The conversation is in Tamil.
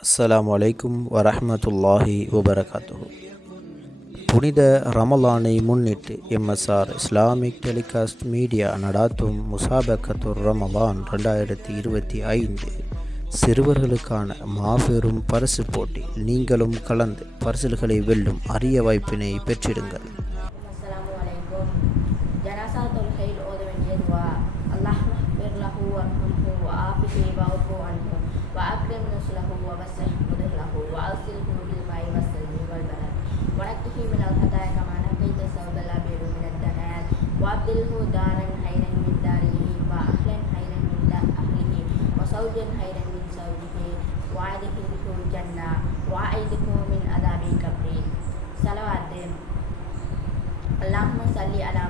அஸ்ஸலாமு அலைக்கும் வரஹ்மத்துல்லாஹி வபரகாத்துஹு. புனித ரமலானை முன்னிட்டு எம்எஸ்ஆர் இஸ்லாமிக் டெலிகாஸ்ட் மீடியா நடாத்தும் முசாபக்கத்துர் ரமலான் 2025 சிறுவர்களுக்கான மாபெரும் பரிசு போட்டி. நீங்களும் கலந்து பரிசுகளை வெல்லும் அரிய வாய்ப்பினை பெற்றிடுங்கள். அஸ்ஸலாமு அலைக்கும். ஜனாசா தொழுகையில் ஓத வேண்டிய துஆ. அல்லாஹ்ம ஃபிர் லஹு வர்ஹம்ஹு வஆஃபிஹி வஅஃபு அன்ஹு வஅக்ரிம் நுஸ்லஹு வவஸ்ஸிஹ் முத்லஹு வஅர்சில்ஹு பில் மாஇ வஸ்ஸல்ஜி வல் பரத் வனக்கிஹி மினல் ஹதாயா கமா நகைத ஸௌபல் அபீர் மினத் தனாத் வஅப்தில்ஹு தாரன் ஹைரன் மின் தாரிஹி வஅஹ்லன் ஹைரன் மின் அஹ்லிஹி வஸௌஜன் ஹைரன் மின் ஸௌஜிஹி வஅத்ஹில்ஹுல் ஜன்னah வஅஇதுஹு மின் அதாபில் கப்ரி. ஸலவாத். அல்லாஹும்ம ஸல்லி அலா